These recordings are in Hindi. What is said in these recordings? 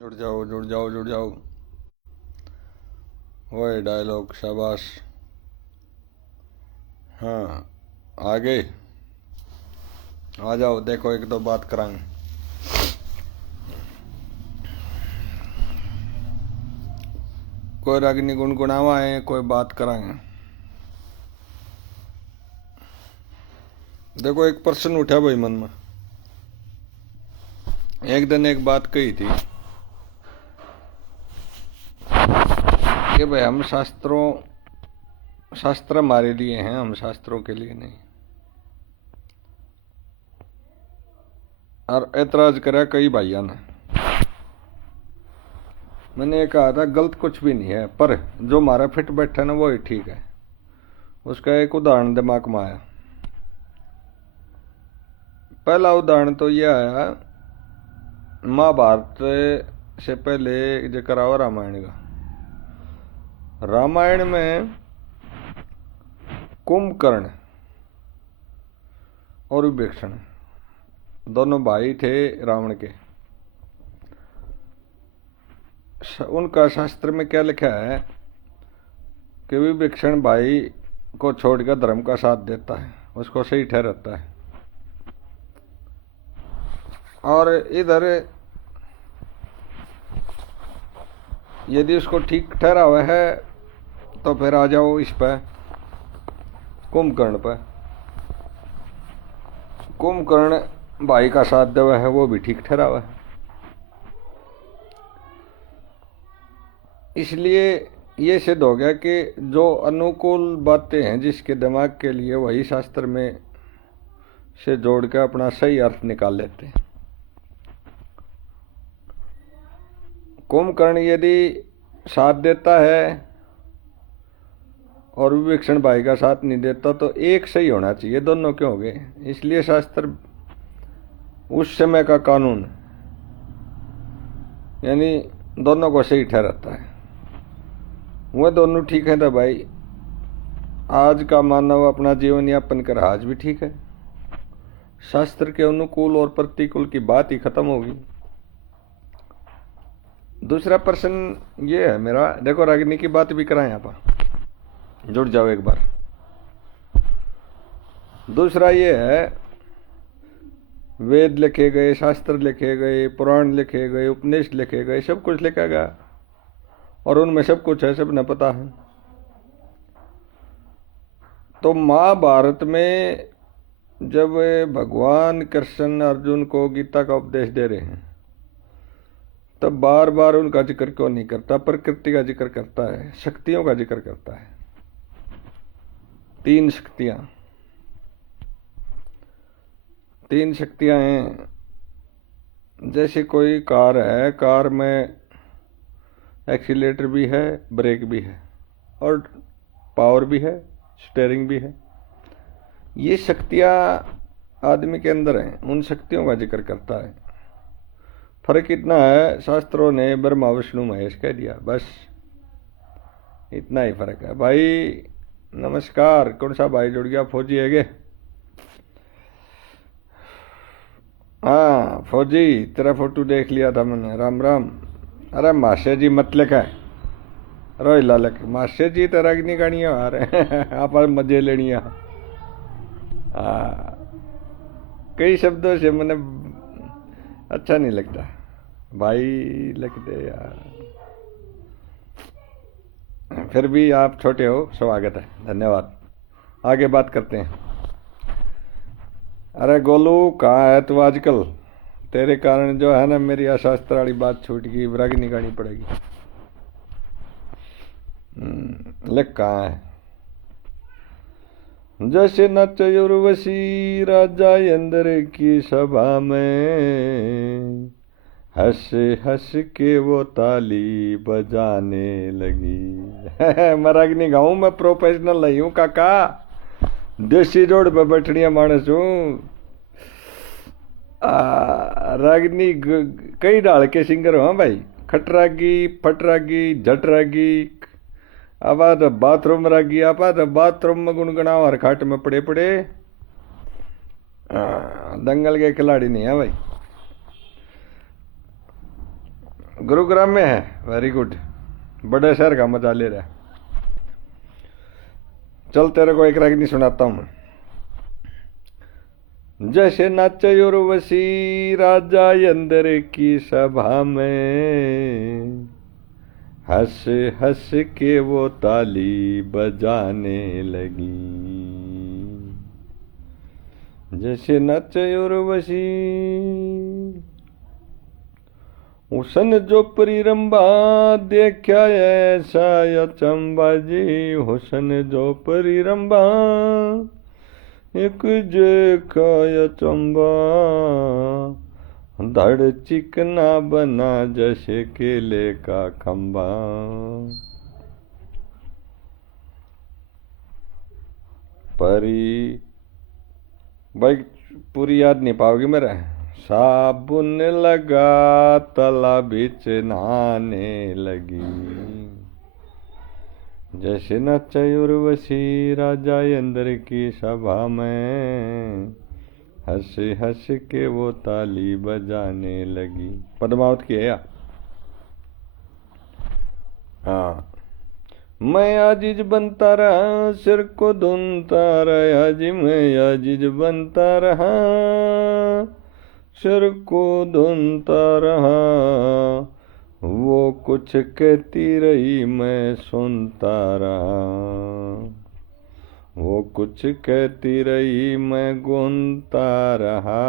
जुड़ जाओ जुड़ जाओ जुड़ जाओ। वही डायलॉग, शाबाश। हाँ, आ गए। आ जाओ, देखो एक दो बात करांगे। कोई रागनी गुनगुनावा है, कोई बात करांगे। देखो, एक प्रश्न उठा भाई मन में। एक दिन एक बात कही थी कि भाई हम शास्त्र हमारे लिए हैं, हम शास्त्रों के लिए नहीं। और ऐतराज करा कई भाइयों ने। मैंने ये कहा था गलत कुछ भी नहीं है, पर जो हमारा फिट बैठा ना वो ही ठीक है। उसका एक उदाहरण दिमाग में आया। पहला उदाहरण तो यह आया, महाभारत से पहले जिक्र आओ रामायण का। रामायण में कुंभकर्ण और विभीषण दोनों भाई थे रावण के। उनका शास्त्र में क्या लिखा है कि विभीषण भाई को छोड़कर धर्म का साथ देता है, उसको सही ठहराता है। और इधर यदि उसको ठीक ठहरा हुआ है तो फिर आ जाओ इस पर, कुंभकर्ण पर। कुंभकर्ण भाई का साथ देवा है, वो भी ठीक ठहरा हुआ है। इसलिए ये सिद्ध हो गया कि जो अनुकूल बातें हैं जिसके दिमाग के लिए, वही शास्त्र में से जोड़ कर अपना सही अर्थ निकाल लेते हैं। कुंभकर्ण यदि साथ देता है और विभीषण भाई का साथ नहीं देता तो एक सही होना चाहिए, दोनों क्यों हो गए। इसलिए शास्त्र उस समय का कानून यानी दोनों को सही ठहराता है। वह दोनों ठीक है तो भाई आज का मानव अपना जीवन यापन कर आज भी ठीक है। शास्त्र के अनुकूल और प्रतिकूल की बात ही खत्म होगी। दूसरा प्रश्न ये है मेरा, देखो रागिनी की बात भी कराएं आप, जुड़ जाओ एक बार। दूसरा ये है, वेद लिखे गए, शास्त्र लिखे गए, पुराण लिखे गए, उपनिषद लिखे गए, सब कुछ लिखा गया और उनमें सब कुछ है, सब न पता है। तो महाभारत में जब भगवान कृष्ण अर्जुन को गीता का उपदेश दे रहे हैं तब बार बार उनका जिक्र क्यों नहीं करता? प्रकृति का जिक्र करता है, शक्तियों का जिक्र करता है। तीन शक्तियां हैं। जैसे कोई कार है, कार में एक्सीलेटर भी है, ब्रेक भी है और पावर भी है, स्टीयरिंग भी है। ये शक्तियां आदमी के अंदर हैं, उन शक्तियों का जिक्र करता है। फर्क इतना है, शास्त्रों ने ब्रह्मा विष्णु महेश कह दिया, बस इतना ही फर्क है। भाई नमस्कार, कौन सा भाई जुड़ गया? फौजी है गे? हाँ फौजी, तेरा फोटो देख लिया था मैंने। राम राम। अरे मास्टर जी मत लिखा है, रोई लालक मास्टर जी तेरा की नहीं गाड़ी आ रहे आप मजे लेनी है। कई शब्दों से मैंने अच्छा नहीं लगता भाई, लगते यार। फिर भी आप छोटे हो, स्वागत है, धन्यवाद। आगे बात करते हैं। अरे गोलू कहाँ है तू आजकल? तेरे कारण जो है ना मेरी अशास्त्र वाली बात छूट गई, ब्राग निकालनी पड़ेगी। लिख कहाँ है? जैसे नच उर्वशी राजा इंद्र की सभा में, हंस हंस के वो ताली बजाने लगी। मरागनी गाऊं मैं, प्रोफेशनल नहीं हूं काका, देसी रोड पे बैठनिया मानस हूँ। रागनी कई डाल के सिंगर हो भाई, खटरागी, फटरागी, झटरागी। अब बाथरूम रागी, आप बाथरूम में गुनगुनाओ, हर खाट में पड़े पड़े। दंगल के खिलाड़ी नहीं है भाई। गुरुग्राम में है। वेरी गुड, बड़े शहर का मजा ले रहा है। चल तेरे को एक रागनी सुनाता हूं मैं। जैसे नाचे उर्वशी राजा इंद्र की सभा में, हंस हंस के वो ताली बजाने लगी। जैसे नाचे उर्वशी, हुसन जो परिरंबा देखा ऐसा अचंबा जी। हुसन जो परिरंबा एक देखा अचंबा, धड़ चिकना बना जैसे केले का खंबा। परी भाई पूरी याद नहीं पाओगी मेरा। साबुन लगा तला बीच नहाने लगी। जैसे नचे उर्वशी राजा इंद्र की सभा में, हंस हंस के वो ताली बजाने लगी। पद्मावत की है या? हाँ। मैं आजिज बनता रहा, सिर को धुनता रहा जी। मैं आजिज बनता रहा, सिर को धुनता रहा। वो कुछ कहती रही मैं सुनता रहा। वो कुछ कहती रही मैं गुनता रहा।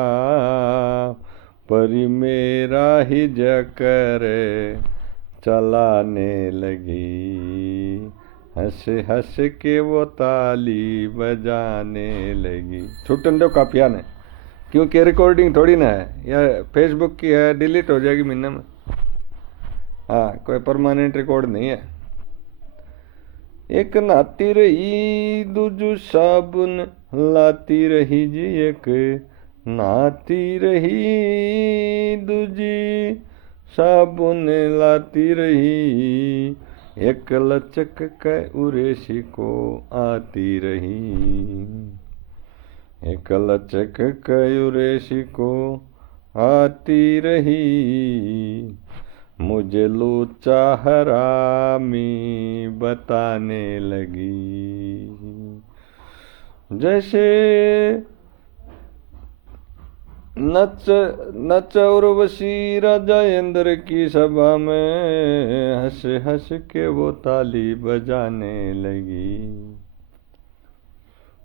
परी मेरा ही जकर चलाने लगी। हंस हंस के वो ताली बजाने लगी। छुट्टन दो कापिया ने, क्योंकि रिकॉर्डिंग थोड़ी ना है, या फेसबुक की है, डिलीट हो जाएगी महीने में। हाँ, कोई परमानेंट रिकॉर्ड नहीं है। एक नहाती रही दूजू साबुन लाती रही जी। एक नहाती रही दूजी साबुन लाती रही। एक लचक के उरेशी को आती रही। एक लचक के उरेशी को आती रही। मुझे लूचा हरामी बताने लगी। जैसे नच उर्वशी राजा इंद्र की सभा में, हंस हंस के वो ताली बजाने लगी।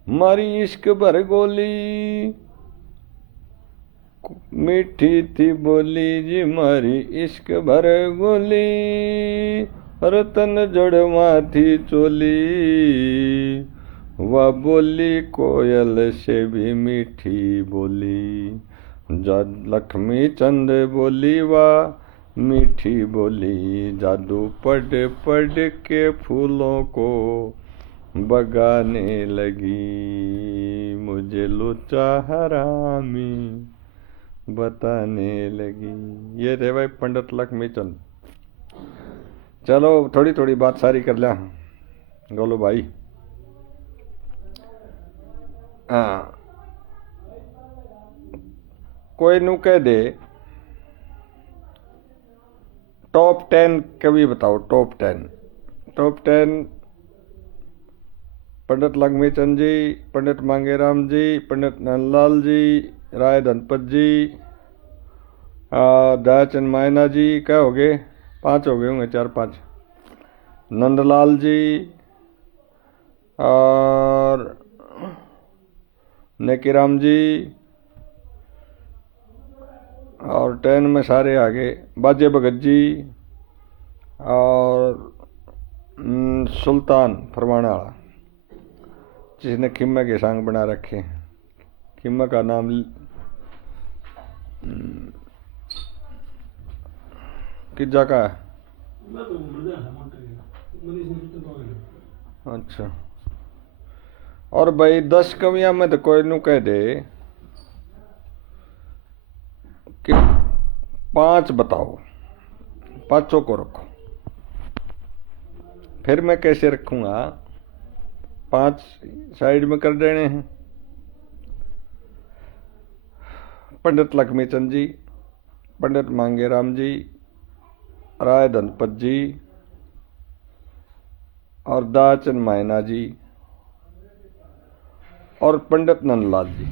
मारी इश्क भर गोली मीठी थी बोली जी। मारी इश्क भर गोली रतन जड़वा थी चोली। वह बोली कोयल से भी मीठी बोली। लक्ष्मी चंद बोली वाह मीठी बोली। जादू पढ़ पढ़ के फूलों को बगाने लगी। मुझे लुच्चा हरामी बताने लगी। ये थे भाई पंडित लक्ष्मी चंद। चलो थोड़ी थोड़ी बात सारी कर लिया गोलू भाई। हाँ, कोई नू कह दे टॉप 10 कवि बताओ। टॉप 10 पंडित लक्ष्मी चंद जी, पंडित मांगेराम जी, पंडित नंदलाल जी, राय धनपत जी, दयाचंद मायना जी। क्या हो गए? 5 हो गए होंगे, 4-5। नंदलाल जी और नेकीराम जी, और 10 में सारे आगे बाजे भगत जी और सुल्तान फरमाना वाला, जिसने खिम्मा के सांग बना रखे। खिम्मा का नाम किजा का है? अच्छा। और भाई 10 कवियां में तो कोई नू कह दे कि 5 बताओ, 5 को रखो। फिर मैं कैसे रखूंगा? 5 साइड में कर देने हैं। पंडित लक्ष्मी चंद जी, पंडित मांगेराम जी, राय धनपत जी और दाचन मायना जी और पंडित नंदलाल जी।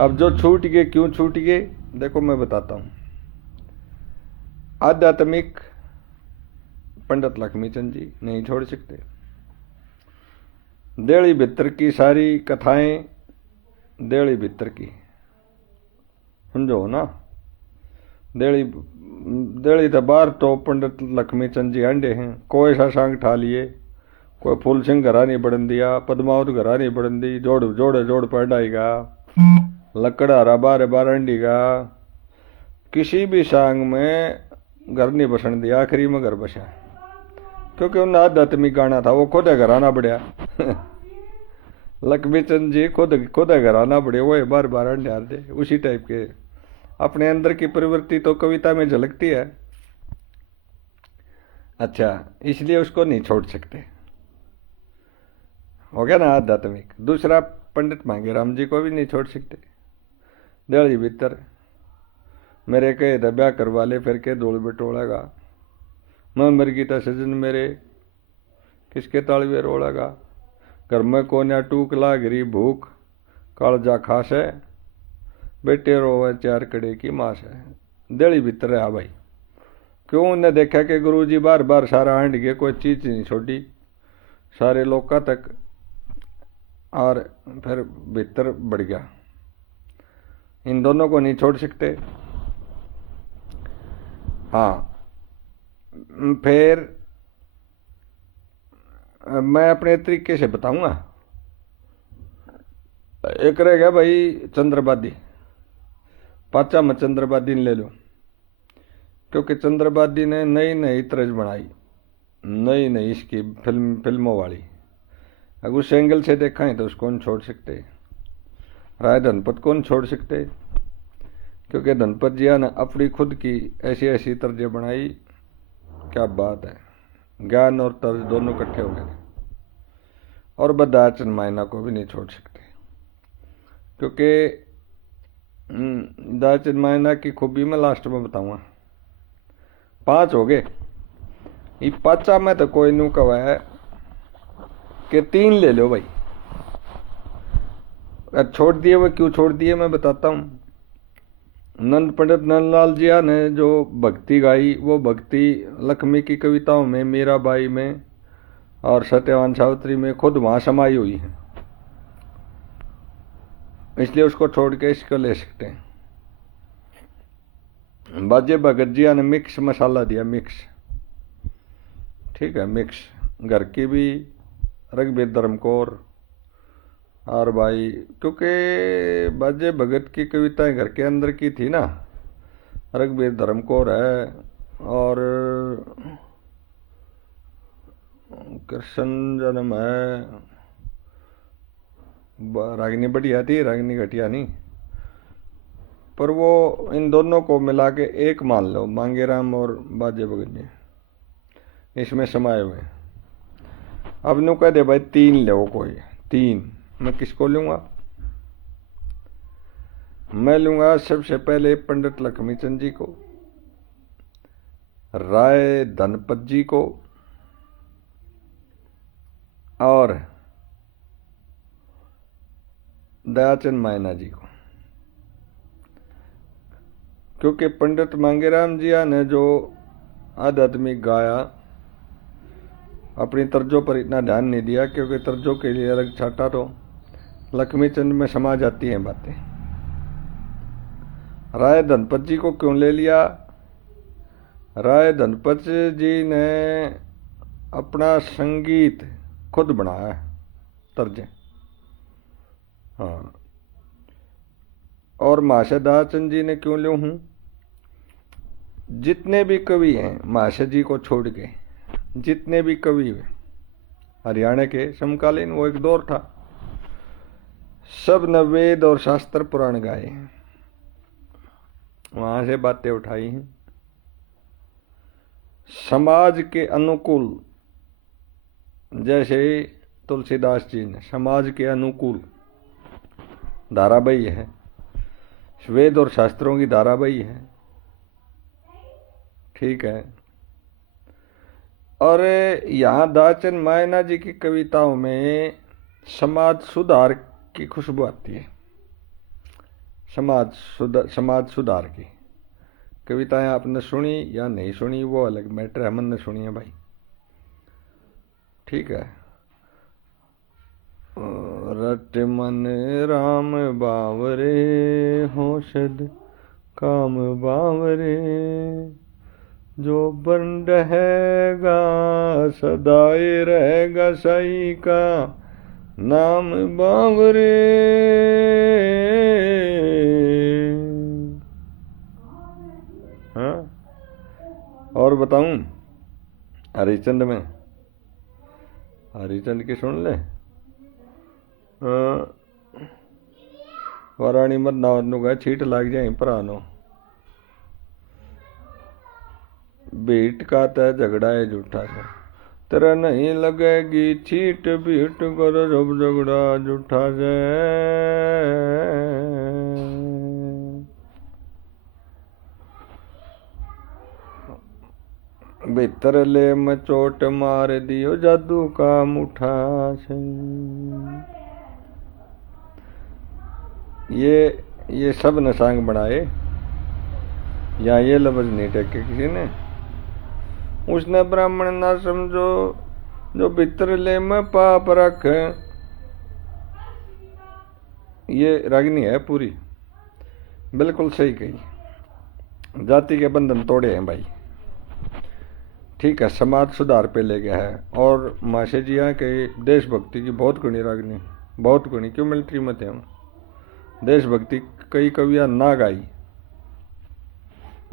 अब जो छूट गए, क्यों छूट गए, देखो मैं बताता हूं। आध्यात्मिक पंडित लक्ष्मीचंद जी नहीं छोड़ सकते। देली भितर की सारी कथाएं देली भितर की, समझो ना। देली तो बाहर तो पंडित लक्ष्मीचंद जी अंडे हैं। कोई सा सांग ठा लिए, कोई फूल सिंह घरा नहीं बढ़न दिया, पद्मावत घरा नहीं बढ़न दी, जोड़ पढ़ाएगा, लकड़ा बार बार अंडीगा, किसी भी सांग में घर नहीं बसन दिया, आखिरी में घर बसा, क्योंकि उन्हें आध्यात्मिक गाना था, वो खुद घर आना बढ़िया। लक्ष्मीचंद जी खुद घर आना बढ़िया, वो बार बार अंडे दे, उसी टाइप के अपने अंदर की प्रवृत्ति तो कविता में झलकती है। अच्छा, इसलिए उसको नहीं छोड़ सकते। हो गया ना आध्यात्मिक। दूसरा, पंडित मांगेराम जी को भी नहीं छोड़ सकते। दिल्ली भीतर मेरे कहे दब्या करवा ले, फिर के धूल बटोड़ेगा, मैं मर गीता सजन मेरे किसके तालवे रोड़ेगा, घर में कोन्या टूक लागरी भूख, कालजा खास है, बेटे रोवे चार कड़े की मास है। दिल्ली भीतर है भाई। क्यों? उन्हें देखा कि गुरुजी बार बार सारा हंड गए, कोई चीज नहीं छोड़ी, सारे लोका तक, और फिर भीतर बढ़ गया। इन दोनों को नहीं छोड़ सकते। हाँ, फिर मैं अपने तरीके से बताऊंगा। एक रह गया भाई चंद्रवादी, पाचा में चंद्रवादी ने ले लो, क्योंकि चंद्रवादी ने नई नई तर्ज बनाई, नई इसकी फिल्मों वाली। अगर उस एंगल से देखा है तो उसको नहीं छोड़ सकते। राय धनपत को नहीं छोड़ सकते, क्योंकि धनपत जी ने अपनी खुद की ऐसी ऐसी तर्जें बनाई, क्या बात है। ज्ञान और तर्ज दोनों इकट्ठे हो गए। और बदाचन मायना को भी नहीं छोड़ सकते, क्योंकि दाचन मायना की खूबी मैं लास्ट में बताऊंगा। 5 हो गए। ये पाचा में तो कोई नू कहा है कि 3 ले लो भाई। छोड़ दिए, वो क्यों छोड़ दिए मैं बताता हूं। पंडित नंदलाल जी ने जो भक्ति गाई, वो भक्ति लक्ष्मी की कविताओं में, मीराबाई में और सत्यवान सावित्री में खुद वहां समाई हुई है, इसलिए उसको छोड़ के इसको ले सकते हैं। बाजे भगत जी ने मिक्स मसाला दिया, मिक्स, ठीक है, मिक्स, घर की भी, रघुवीर धर्मकौर, और भाई क्योंकि बाजे भगत की कविताएं घर के अंदर की थी ना। रघुवीर धर्मकौर है, और कृष्ण जन्म है, रागिनी बढ़िया थी, रागिनी घटिया नहीं, पर वो इन दोनों को मिला के एक मान लो, मांगेराम और बाजे भगत जी इसमें समाये हुए। अब नु कह दे भाई 3 लो, कोई 3, मैं किसको लूंगा? मैं लूंगा सबसे पहले पंडित लक्ष्मीचंद जी को, राय धनपत जी को, और दयाचंद मायना जी को। क्योंकि पंडित मांगेराम जी ने जो आध्यात्मिक गाया, अपनी तर्जों पर इतना ध्यान नहीं दिया, क्योंकि तर्जों के लिए अलग छाटा तो लक्ष्मीचंद में समा जाती हैं बातें। राय धनपत जी को क्यों ले लिया? राय धनपत जी ने अपना संगीत खुद बनाया है, तर्जें। हाँ, और महाशय दयाचंद जी ने क्यों ल्यूं हूं? जितने भी कवि हैं महाशय जी को छोड़ के, जितने भी कवि हुए हरियाणा के समकालीन, वो एक दौर था, सब ने वेद और शास्त्र पुराण गाए हैं, वहां से बातें उठाई हैं। समाज के अनुकूल, जैसे तुलसीदास जी ने समाज के अनुकूल धारावाही है, वेद और शास्त्रों की धारावाही है, ठीक है। और यहाँ दाचन मायना जी की कविताओं में समाज सुधार की खुशबू आती है। समाज सुधार की कविताएं आपने सुनी या नहीं सुनी वो अलग मैटर है, हमने सुनी है भाई, ठीक है। रट मन राम बावरे होशद काम बावरे, जो बन रहेगा सदाए रहेगा साई का नाम बावरे। हाँ, और बताऊं हरिचंद में, हरिचंद की सुन ले। वाराणी मत नावरनु गए छीट लाग जाए परानो, बीट का तय झगड़ा है झूठा सा, तेरा नहीं लगेगी छीट बीट कर जब झगड़ा झूठा से। भीतर ले में चोट मार दियो जादू का मुठा से। ये सब ने सांग बनाए, या ये लफ्ज नहीं टेके किसी ने। उसने ब्राह्मण ना समझो जो भीतर ले में पाप रख, ये रागिनी है पूरी, बिल्कुल सही कही। जाति के बंधन तोड़े हैं भाई, ठीक है। समाज सुधार पे ले गया है। और माशे जी यहाँ के देशभक्ति की बहुत गुणी रागिनी, बहुत गुणी, क्यों मिलिट्री में थे हम। देशभक्ति कई कवियाँ ना गाई,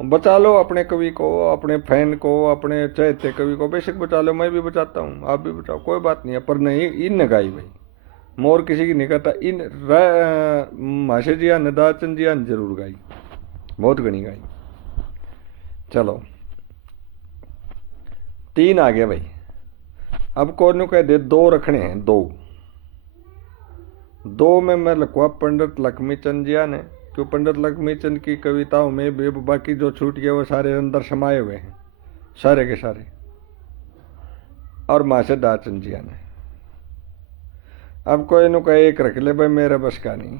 बचा लो अपने कवि को, अपने फैन को, अपने चहेते कवि को, बेशक बचा लो, मैं भी बचाता हूँ, आप भी बचाओ, कोई बात नहीं है, पर नहीं इन गाई भाई। मोर किसी की नहीं कहता, इन माशे जिया ने दाचन जिया ने जरूर गाई, बहुत गणी गाई। चलो 3 आ गया भाई। अब कौन कह दे 2 रखने हैं, 2 में मैं लिखवा पंडित लक्ष्मीचंद जिया ने, क्यों पंडित लक्ष्मीचंद की कविताओं में बाकी जो छूट गए वो सारे अंदर समाये हुए हैं, सारे के सारे। और माशे दाचन जिया ने। अब कोई नु कहे एक रख ले भाई, मेरे बस का नहीं।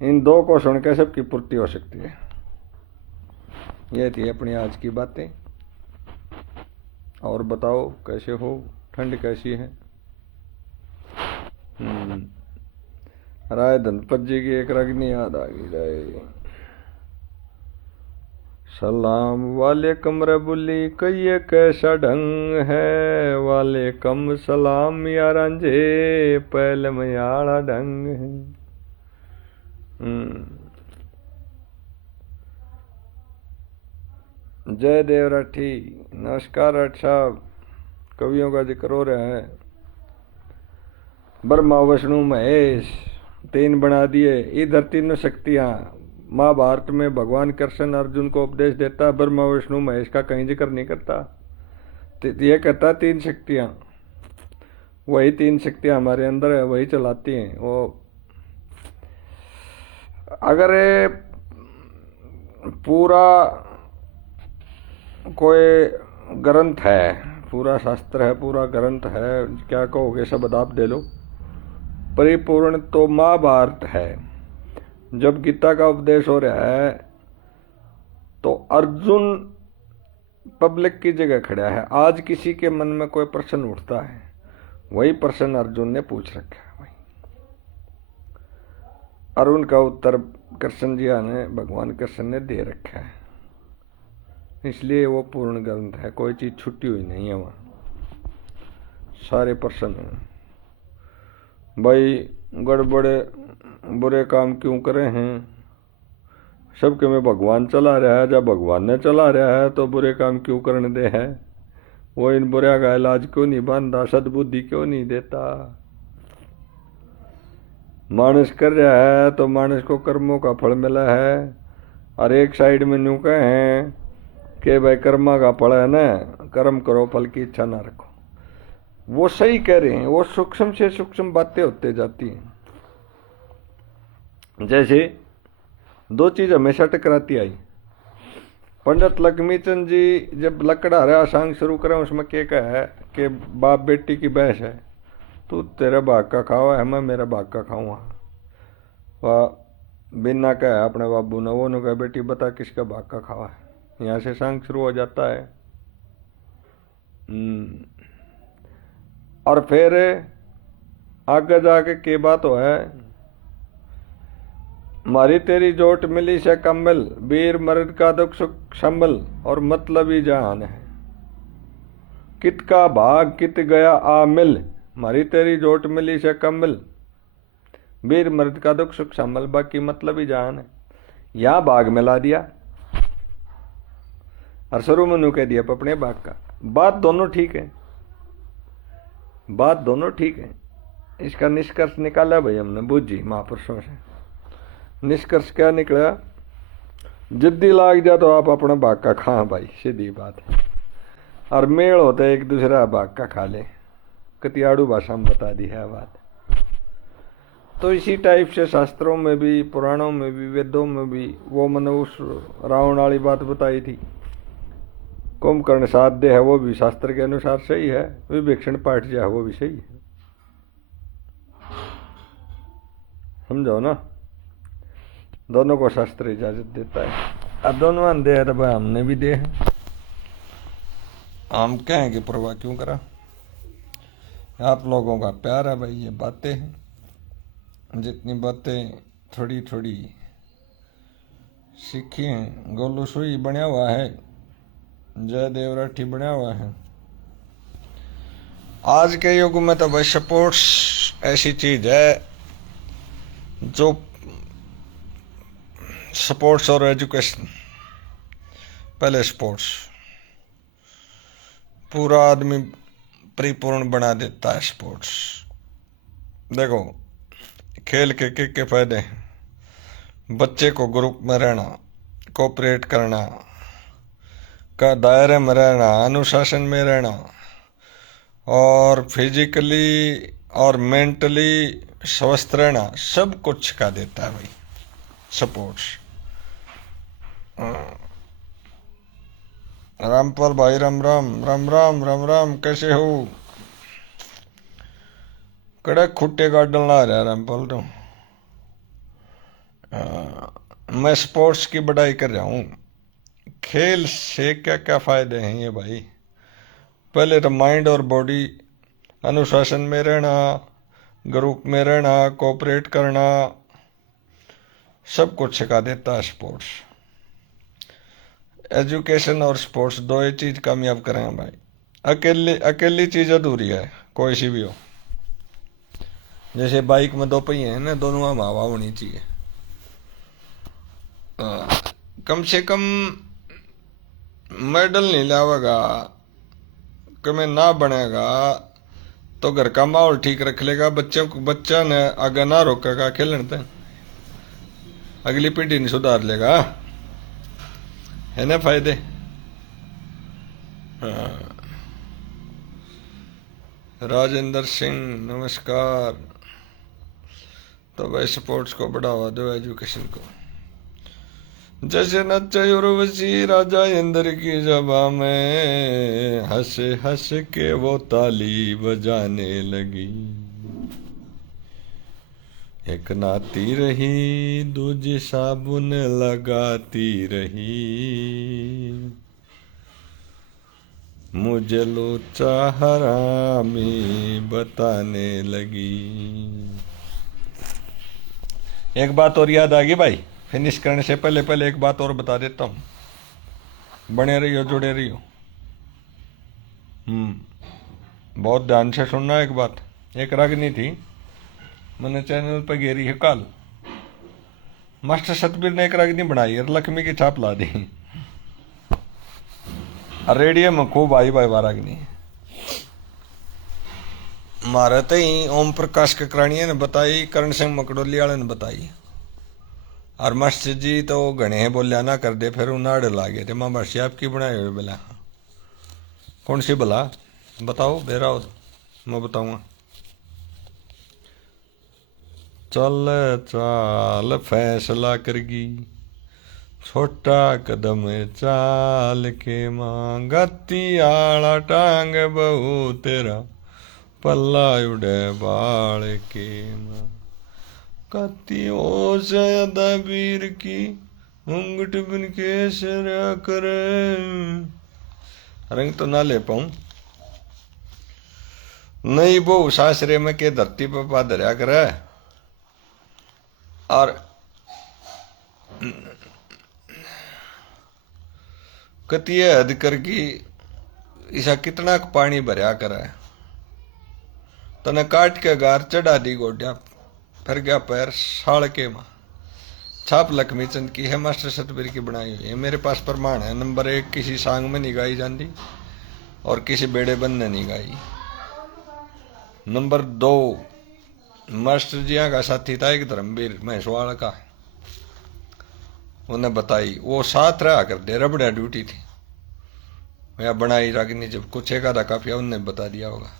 इन 2 को सुन के सबकी पूर्ति हो सकती है। ये थी अपनी आज की बातें। और बताओ कैसे हो, ठंड कैसी है। राय धनपत जी की एक रागिनी याद आ गई। राय सलाम वाले कमरे बुली कहिए कैसा ढंग है, वाले कम सलाम या रांझे पहले मयाड़ा ढंग है। जय देव राठी, नमस्कार राठ साहब। कवियों का जिक्र हो रहा है। ब्रह्मा विष्णु महेश 3 बना दिए, इधर 3 शक्तियां। महाभारत में भगवान कृष्ण अर्जुन को उपदेश देता, ब्रह्मा विष्णु महेश का कहीं जिक्र नहीं करता। ये कहता 3 शक्तियां, वही 3 शक्तियां हमारे अंदर है, वही चलाती हैं वो। अगर पूरा कोई ग्रंथ है, पूरा शास्त्र है, पूरा ग्रंथ है, क्या कहोगे शब्द आप दे लो, परिपूर्ण तो महाभारत है। जब गीता का उपदेश हो रहा है तो अर्जुन पब्लिक की जगह खड़ा है। आज किसी के मन में कोई प्रश्न उठता है, वही प्रश्न अर्जुन ने पूछ रखा है भाई, और उनका उत्तर कृष्ण जी ने, भगवान कृष्ण ने दे रखा है। इसलिए वो पूर्ण ग्रंथ है, कोई चीज छुट्टी हुई नहीं है वहाँ, सारे प्रश्न हैं भाई। गड़बड़े बुरे काम क्यों करे हैं, सबके में भगवान चला रहा है। जब भगवान ने चला रहा है तो बुरे काम क्यों करने दे है। वो इन बुरे का इलाज क्यों नहीं बांधा, सद्बुद्धि क्यों नहीं देता। मानस कर रहा है तो मानस को कर्मों का फल मिला है। और एक साइड में न्यू कहें कि भाई कर्मा का फल है ना, कर्म करो फल की इच्छा ना रखो। वो सही कह रहे हैं, वो सूक्ष्म से सूक्ष्म बातें होते जाती हैं। जैसे 2 चीज हमेशा टकराती आई, पंडित लक्ष्मीचंद जी जब लकड़ा सांग शुरू करें उसमें क्या कहा है कि बाप बेटी की बहस है, तू तेरे भाग का खावा है, मैं मेरा भाग का खाऊंगा। वह बिना कहा अपने बाबू ने, वो ने कहा बेटी बता किसका भाग का खावा है। यहाँ से सांग शुरू हो जाता है। और फिर आगे जाके के बात हो है, मारी तेरी जोट मिली से कम्बल, वीर मर्द का दुख सुख संभल, और मतलब ही जहान है, कित का भाग कित गया आ मिल, मारी तेरी जोट मिली से कम्बल, वीर मर्द का दुख सुख संभल, बाकी मतलब ही जहान है। यहां भाग मिला दिया और शुरू में कह दिया अपने भाग का। बात दोनों ठीक है, बात दोनों ठीक है। इसका निष्कर्ष निकाला भाई हमने बूझी महापुरुषों से। निष्कर्ष क्या निकला, जिद्दी लाग जा तो आप अपना भाग का खा भाई, सीधी बात है। और मेल होता है एक दूसरा भाग का खा ले, कतियाड़ू भाषा में बता दी है बात। तो इसी टाइप से शास्त्रों में भी, पुराणों में भी, वेदों में भी वो मैंने उस रावण वाली बात बताई थी, कुंभकर्ण साध्य है, वो भी शास्त्र के अनुसार सही है। विभीषण पाठ जो है वो भी सही है, समझो ना। दोनों को शास्त्र इजाजत देता है। अब दोनों दे है तो भाई हमने भी दे है, हम कहें कि परवाह क्यों करा। आप लोगों का प्यार है भाई, ये बातें हैं, जितनी बातें थोड़ी थोड़ी सीखी हैं। गोलू सुई बना हुआ है, जय देवराठी बना हुआ है। आज के युग में तो भाई स्पोर्ट्स ऐसी चीज है जो स्पोर्ट्स और एजुकेशन, पहले स्पोर्ट्स पूरा आदमी परिपूर्ण बना देता है। स्पोर्ट्स देखो, खेल के फायदे हैं, बच्चे को ग्रुप में रहना, कोऑपरेट करना, का दायरे में रहना, अनुशासन में रहना, और फिजिकली और मेंटली स्वस्थ रहना, सब कुछ सिखा देता है भाई स्पोर्ट्स। रामपाल भाई राम राम राम राम राम राम, कैसे हो? कड़क खुट्टे गार्डन ला रहा है रामपाल तो। मैं स्पोर्ट्स की बढ़ाई कर रहा हूँ। खेल से क्या क्या फायदे हैं ये भाई, पहले तो माइंड और बॉडी अनुशासन में रहना, ग्रुप में रहना, कोऑपरेट करना, सब कुछ सिखा देता है स्पोर्ट्स। एजुकेशन और स्पोर्ट्स दो ही चीज कामयाब करेंगे भाई। अकेली चीज अधूरी है, कोई सी भी हो। जैसे बाइक में दो पहिए हैं ना, दोनों में हवा होनी चाहिए। कम से कम मेडल नहीं लावेगा, कभी ना बनेगा तो घर का माहौल ठीक रख लेगा, बच्चा ने आगे ना रोकेगा खेलने तक, अगली पीढ़ी नहीं सुधार लेगा, है ना फायदे। राजेंद्र सिंह नमस्कार। तो भाई स्पोर्ट्स को बढ़ावा दो, एजुकेशन को। जैसे नचे उर्वशी राजा इंद्र की सभा में, हंस हंस के वो ताली बजाने लगी, एक नाती रही दूजी साबुन लगाती रही, मुझे लोचा हरामी बताने लगी। एक बात और याद आ गई भाई, फिनिश करने से पहले एक बात और बता देता हूँ, बने रहियो, जुड़े रहियो। बहुत ध्यान से सुनना। एक बात, एक रागनी थी, मैंने चैनल पर घेरी है कल, मास्टर सतबीर ने एक रागनी बनाई और लक्ष्मी की छाप ला दी, रेडियो में खूब आई भाई रागनी। मारे तो ही ओम प्रकाश ककरानिया ने बताई, करण सिंह मकड़ोली वाले ने बताई, और मास्टर जी तो घने बोलिया ना कर दे, फिर उन्हाड़ लागे थे। मां बर्षी आपकी बनाए हुए बोला, कौन सी भला बताओ, बेरा हो मैं बताऊंगा। चल चाल फैसला करगी, छोटा कदम चाल के मां गति आला टांग बहु तेरा पल्ला उड़े बाल के मां कति हो सदा वीर की घूंघट बिन के सरा करे। रंग तो ना ले पाऊं नहीं वो सासरे में के धरती पर पा धरिया करे और कति हद कर की ऐसा कितना पानी भरिया करे तने काट के गार चढ़ा दी गोड्या फिर गया पैर साड़ के मां छाप लक्ष्मी चंद की है मास्टर सतबीर की बनाई हुई है। मेरे पास प्रमाण है। नंबर 1 किसी सांग में नहीं गाई जाती और किसी बेड़े बंद ने नहीं गाई। नंबर 2 मास्टर जिया का साथी था एक धर्मवीर महेशवाड़ का उन्हें बताई वो साथ रहा कर दे रबड़ा ड्यूटी थी या बनाई रागिनी जब कुछ एक आधा काफिया उनने बता दिया होगा।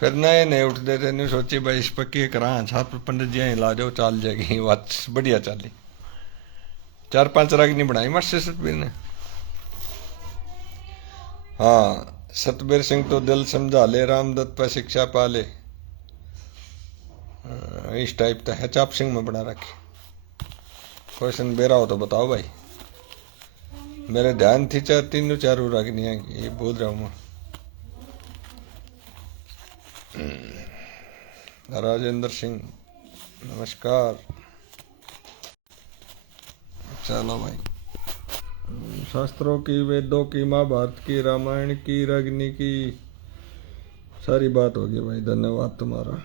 फिर नए नए उठते थे नहीं सोची भाई इस पक्की करा छात्र पंडित जी ला जाओ चाल जाएगी बात बढ़िया चाली 4-5 रागिनी बनाई मास्टर सतबीर ने। हाँ सतबीर सिंह तो दिल समझा ले रामदत्त पर शिक्षा पा ले इस टाइप का है। चाप सिंह में बना रखे क्वेश्चन बेरा हो तो बताओ भाई। मेरे ध्यान थी 3-4 रागिनियां की ये बोल रहा हूँ मैं। राजेंद्र सिंह नमस्कार। चलो भाई शास्त्रों की वेदों की महाभारत की रामायण की रागिनी की सारी बात होगी भाई। धन्यवाद तुम्हारा।